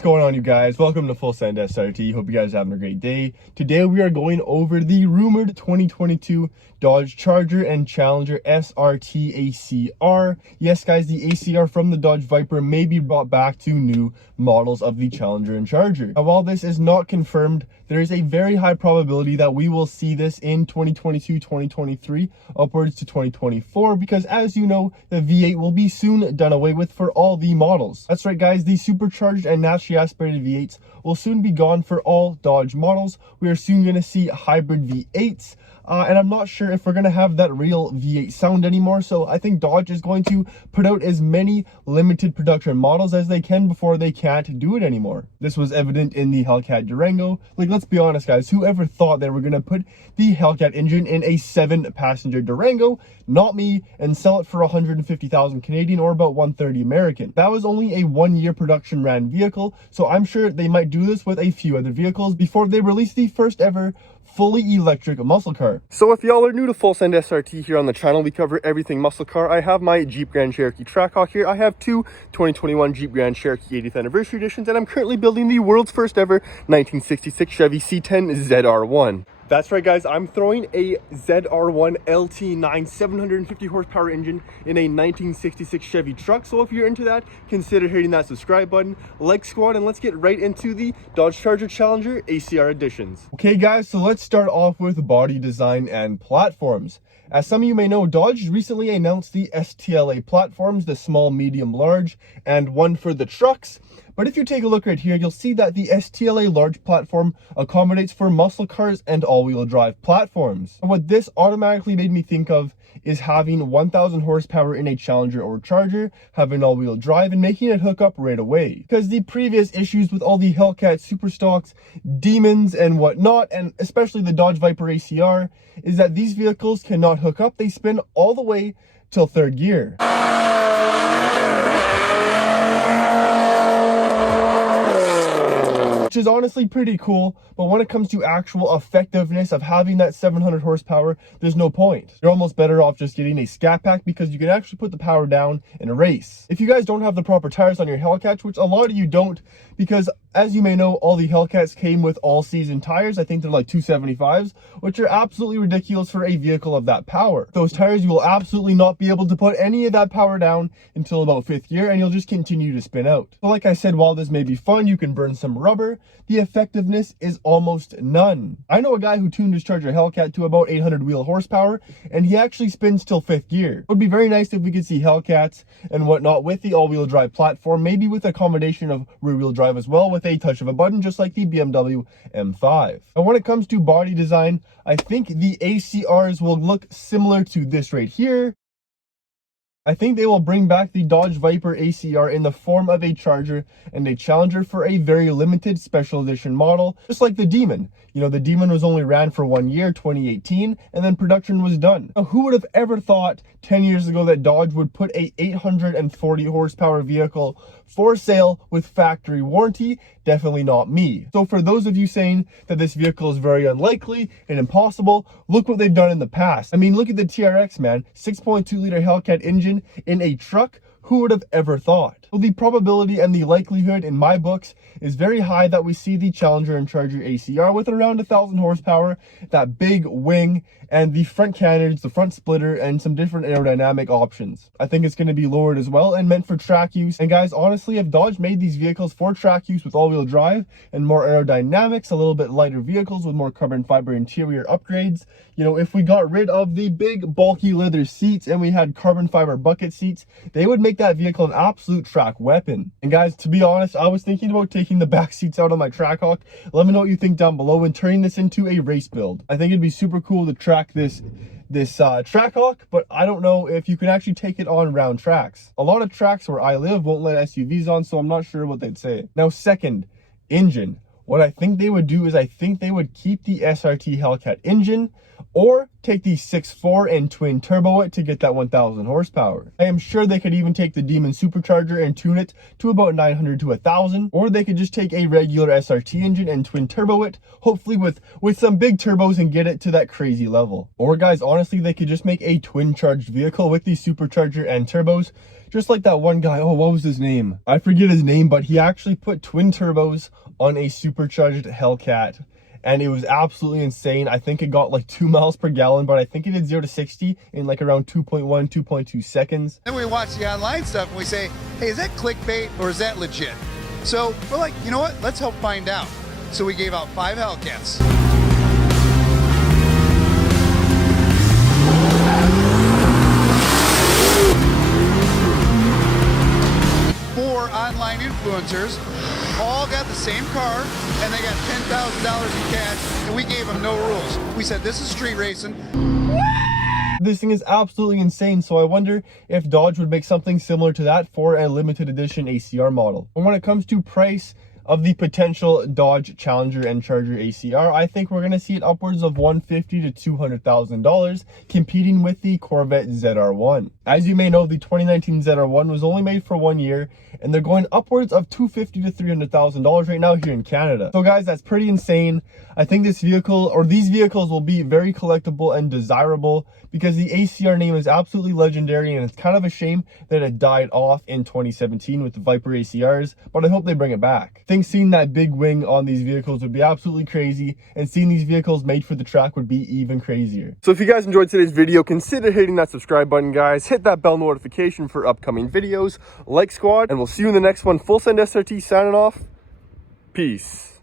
What's going on, you guys? Welcome to Full Send SRT. Hope you guys are having a great day. Today we are going over the rumored 2022 Dodge Charger and Challenger SRT ACR. Yes, guys, the ACR from the Dodge Viper may be brought back to new models of the Challenger and Charger. Now, while this is not confirmed, there is a very high probability that we will see this in 2022, 2023, upwards to 2024, because as you know, the V8 will be soon done away with for all the models. That's right, guys, the supercharged and naturally aspirated V8s will soon be gone for all Dodge models. We are soon going to see hybrid V8s. And I'm not sure if we're going to have that real V8 sound anymore. So I think Dodge is going to put out as many limited production models as they can before they can't do it anymore. This was evident in the Hellcat Durango. Like, let's be honest, guys, whoever thought they were going to put the Hellcat engine in a 7-passenger Durango? Not me, and sell it for 150,000 Canadian or about 130 American. That was only a 1-year production ran vehicle, so I'm sure they might do this with a few other vehicles before they release the first ever fully electric muscle car. So if y'all are new to Full Send SRT here on the channel, we cover everything muscle car. I have my Jeep Grand Cherokee Trackhawk here. I have two 2021 Jeep Grand Cherokee 80th anniversary editions, and I'm currently building the world's first ever 1966 Chevy C10 ZR1. That's right, guys, I'm throwing a ZR1 LT9 750 horsepower engine in a 1966 Chevy truck. So if you're into that, consider hitting that subscribe button, like squad, and let's get right into the Dodge Charger Challenger ACR editions. Okay, guys, so let's start off with body design and platforms. As some of you may know, Dodge recently announced the STLA platforms, the small, medium, large, and one for the trucks. But if you take a look right here, you'll see that the STLA large platform accommodates for muscle cars and all-wheel drive platforms. And what this automatically made me think of is having 1,000 horsepower in a Challenger or Charger, having all-wheel drive, and making it hook up right away. Because the previous issues with all the Hellcat Superstocks, Demons, and whatnot, and especially the Dodge Viper ACR, is that these vehicles cannot hook up. They spin all the way till third gear. Which is honestly pretty cool, but when it comes to actual effectiveness of having that 700 horsepower, there's no point. You're almost better off just getting a scat pack because you can actually put the power down in a race. If you guys don't have the proper tires on your Hellcats, which a lot of you don't, because as you may know, all the Hellcats came with all-season tires. I think they're like 275s, which are absolutely ridiculous for a vehicle of that power. Those tires, you will absolutely not be able to put any of that power down until about 5th gear, and you'll just continue to spin out. So like I said, while this may be fun, you can burn some rubber, the effectiveness is almost none. I know a guy who tuned his Charger Hellcat to about 800 wheel horsepower, and he actually spins till 5th gear. It would be very nice if we could see Hellcats and whatnot with the all-wheel drive platform, maybe with a combination of rear-wheel drive as well, with a touch of a button, just like the BMW M5. And when it comes to body design, I think the ACRs will look similar to this right here. I think they will bring back the Dodge Viper ACR in the form of a Charger and a Challenger for a very limited special edition model, just like the Demon. You know, the Demon was only ran for 1 year, 2018, and then production was done. Now, who would have ever thought 10 years ago that Dodge would put a 840 horsepower vehicle for sale with factory warranty? Definitely not me. So for those of you saying that this vehicle is very unlikely and impossible, look what they've done in the past. I mean, look at the TRX, man. 6.2 liter Hellcat engine in a truck. Who would have ever thought? Well, the probability and the likelihood in my books is very high that we see the Challenger and Charger ACR with around 1,000 horsepower, that big wing, and the front cannons, the front splitter, and some different aerodynamic options. I think it's going to be lowered as well and meant for track use. And guys, honestly, if Dodge made these vehicles for track use with all-wheel drive and more aerodynamics, a little bit lighter vehicles with more carbon fiber interior upgrades, you know, if we got rid of the big bulky leather seats and we had carbon fiber bucket seats, they would make that vehicle an absolute track weapon. And guys, to be honest, I was thinking about taking the back seats out on my Trackhawk. Let me know what you think down below and turning this into a race build. I think it'd be super cool to track this Trackhawk, but I don't know if you can actually take it on round tracks. A lot of tracks where I live won't let SUVs on, so I'm not sure what they'd say. Now, second, engine. What I think they would do is I think they would keep the SRT Hellcat engine or take the 6.4 and twin turbo it to get that 1000 horsepower. I am sure they could even take the Demon supercharger and tune it to about 900 to 1000, or they could just take a regular SRT engine and twin turbo it, hopefully with some big turbos, and get it to that crazy level. Or guys, honestly, they could just make a twin charged vehicle with the supercharger and turbos, just like that one guy. Oh, what was his name? I forget his name, but he actually put twin turbos on a supercharged Hellcat, and it was absolutely insane. I think it got like 2 miles per gallon, but I think it did 0 to 60 in like around 2.1, 2.2 seconds. Then we watch the online stuff and we say, hey, is that clickbait or is that legit? So we're like, you know what? Let's help find out. So we gave out 5 Hellcats. Four online influencers all got the same car, and they got $10,000 in cash, and we gave them no rules. We said, this is street racing. This thing is absolutely insane, so I wonder if Dodge would make something similar to that for a limited edition ACR model. And when it comes to price of the potential Dodge Challenger and Charger ACR, I think we're going to see it upwards of $150,000 to $200,000, competing with the Corvette ZR1. As you may know, the 2019 ZR1 was only made for 1 year, and they're going upwards of $250,000 to $300,000 right now here in Canada. So guys, that's pretty insane. I think this vehicle, or these vehicles, will be very collectible and desirable because the ACR name is absolutely legendary, and it's kind of a shame that it died off in 2017 with the Viper ACRs, but I hope they bring it back. I think seeing that big wing on these vehicles would be absolutely crazy, and seeing these vehicles made for the track would be even crazier. So if you guys enjoyed today's video, consider hitting that subscribe button, guys. Hit that bell notification for upcoming videos. Like squad, and we'll see you in the next one. Full Send SRT signing off. Peace.